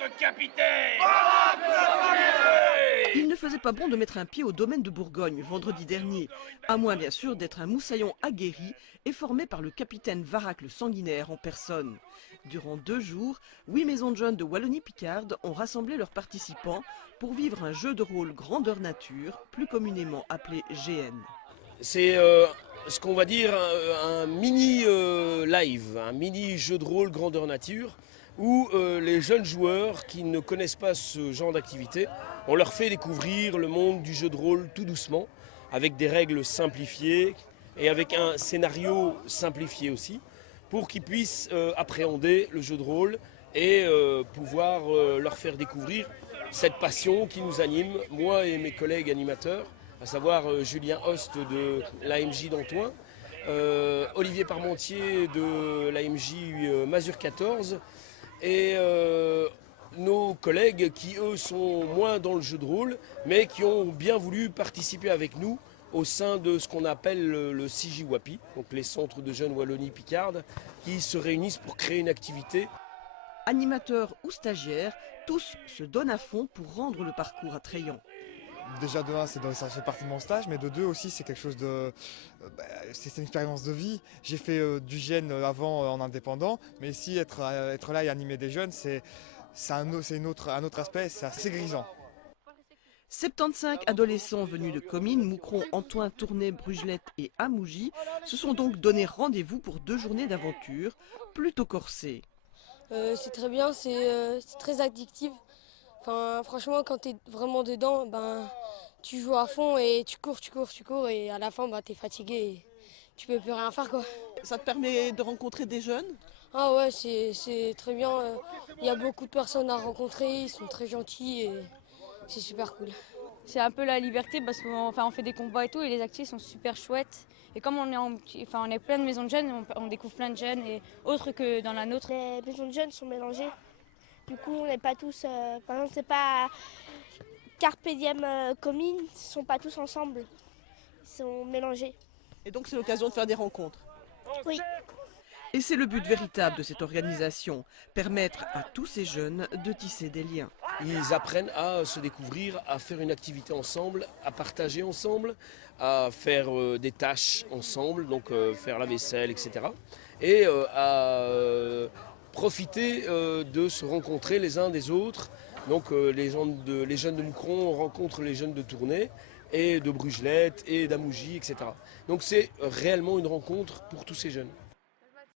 notre capitaine! Il ne faisait pas bon de mettre un pied au domaine de Bourgogne vendredi dernier, à moins bien sûr d'être un moussaillon aguerri et formé par le capitaine Varac le Sanguinaire en personne. Durant 2 jours, 8 maisons de jeunes de Wallonie-Picarde ont rassemblé leurs participants pour vivre un jeu de rôle grandeur nature, plus communément appelé GN. C'est ce qu'on va dire un mini live, un mini jeu de rôle grandeur nature, où les jeunes joueurs qui ne connaissent pas ce genre d'activité, on leur fait découvrir le monde du jeu de rôle tout doucement, avec des règles simplifiées et avec un scénario simplifié aussi, pour qu'ils puissent appréhender le jeu de rôle et pouvoir leur faire découvrir cette passion qui nous anime, moi et mes collègues animateurs, à savoir Julien Host de l'AMJ d'Antoine, Olivier Parmentier de l'AMJ Mazur 14 et nos collègues qui eux sont moins dans le jeu de rôle mais qui ont bien voulu participer avec nous au sein de ce qu'on appelle le CJWAPI, donc les centres de jeunes Wallonie-Picarde, qui se réunissent pour créer une activité. Animateurs ou stagiaires, tous se donnent à fond pour rendre le parcours attrayant. Déjà de 1, ça fait partie de mon stage, mais de 2 aussi, c'est quelque chose de... c'est une expérience de vie. J'ai fait du GN avant en indépendant, mais ici, être là et animer des jeunes, c'est un autre aspect, c'est assez grisant. 75 adolescents venus de Comines, Moucron, Antoine, Tournai, Brugelette et Amougy se sont donc donné rendez-vous pour 2 journées d'aventure, plutôt corsées. C'est très bien, c'est très addictif. Enfin, franchement, quand tu es vraiment dedans, tu joues à fond et tu cours et à la fin, tu es fatigué et tu peux plus rien faire, quoi. Ça te permet de rencontrer des jeunes? Ah ouais, c'est très bien. Il y a beaucoup de personnes à rencontrer, ils sont très gentils et c'est super cool. C'est un peu la liberté parce qu'on fait des combats et tout et les activités sont super chouettes. Et comme on est plein de maisons de jeunes, on découvre plein de jeunes et autres que dans la nôtre. Les maisons de jeunes sont mélangées. Du coup, on n'est pas tous... par exemple, c'est pas Carpe Diem Comines, ils ne sont pas tous ensemble. Ils sont mélangés. Et donc c'est l'occasion de faire des rencontres? Oui. Et c'est le but véritable de cette organisation, permettre à tous ces jeunes de tisser des liens. Ils apprennent à se découvrir, à faire une activité ensemble, à partager ensemble, à faire des tâches ensemble, donc faire la vaisselle, etc. Et à profiter de se rencontrer les uns des autres. Donc les jeunes de Moucron rencontrent les jeunes de Tournai et de Brugelette et d'Amougy, etc. Donc c'est réellement une rencontre pour tous ces jeunes.